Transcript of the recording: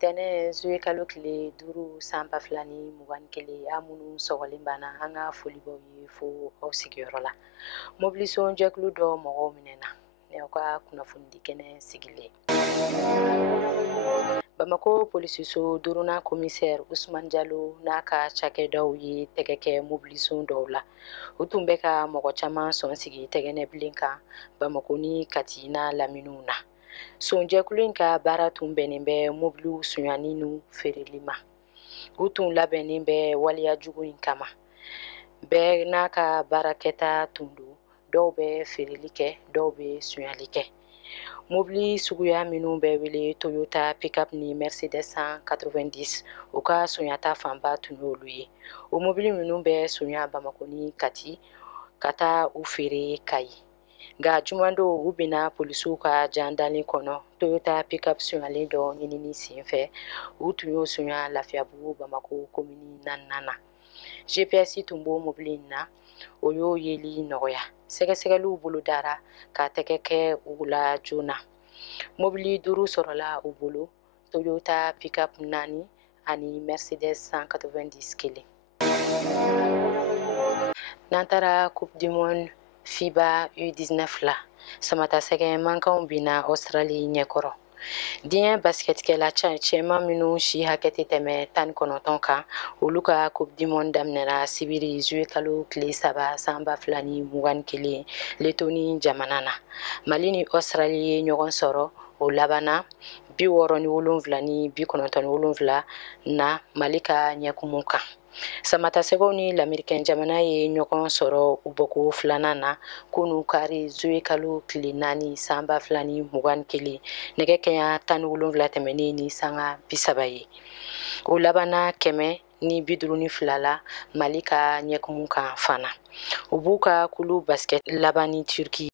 Tɛnɛ zoe kalo tile 5 sanba 2021 a minnu sɔgɔlen banna an ka foli b'aw ye fo aw sigiyɔrɔ la. Mobilisation jɛkulu dɔ mɔgɔw minɛna ni aw ka kunnafoni di kɛnɛ sigilen. Bamako polisiso 5nan commissaire Ousmane Diallo n'a ka cakɛdaw ye tɛgɛ kɛ mobilisation dɔw la. U tun bɛ ka mɔgɔ caman sɔn sigi tɛgɛnɛ bilen kan Bamako ni Kati n'a laminiw na. Sonjɛkulu in ka baara tun bɛnnen bɛ mobiliw suɲani n'u feereli ma. U tun labɛnnen bɛ waliya jugu in kama. Bɛɛ n'a ka baarakɛta tun don. Dɔw bɛ feereli kɛ, dɔw bɛ suɲali kɛ. Mobili suguya minnu bɛ wele Toyota pick-up ni Mercedes 190 u ka suɲata fanba tun y'olu ye. O mobili minnu bɛ suɲa Bamako ni Kati ka taa u feere Kayi. Nka jumandon u bɛna polisiw ka jandalen kɔnɔ Toyota pick-up suɲalen dɔ ɲinini senfɛ u tun y'o suɲa Lafiyabugu Bamako komini 4nan na. GPS tun b'o mobili in na o y'o yeli nɔgɔya. Sɛgɛsɛgɛliw bolo dara ka tɛgɛ kɛ u la joona. Mobili 5 sɔrɔla u bolo Toyota pick-up 4 ani Mercedes 190 kelen. N'an taara Coupe du Monde FIBA U19 la samata sɛgɛn mankanw binna Australie ɲɛkɔrɔ. Diɲɛ basketkɛla cɛman minnu si hakɛ tɛ tɛmɛ 19 kan olu ka Coupe du Monde daminɛra sibiri juillet kalo tile 3 sanba 2021 Lettonie jamana na. Mali ni Australie ye ɲɔgɔn sɔrɔ o labanna 67 ni 97 na Mali ka ɲɛkumu kan. Samatasɛgɛw ni Lamericain jamana ye ɲɔgɔn sɔrɔ u bɔko 2nan na kunu kari juillet kalo tile 4 sanba 2021 nɛgɛ kanɲɛ 17 tɛmɛnen ni sanga 30 ye. O labanna 152 la Mali ka ɲɛkumu kan fana. U b'u ka kulu basket laban ni Turki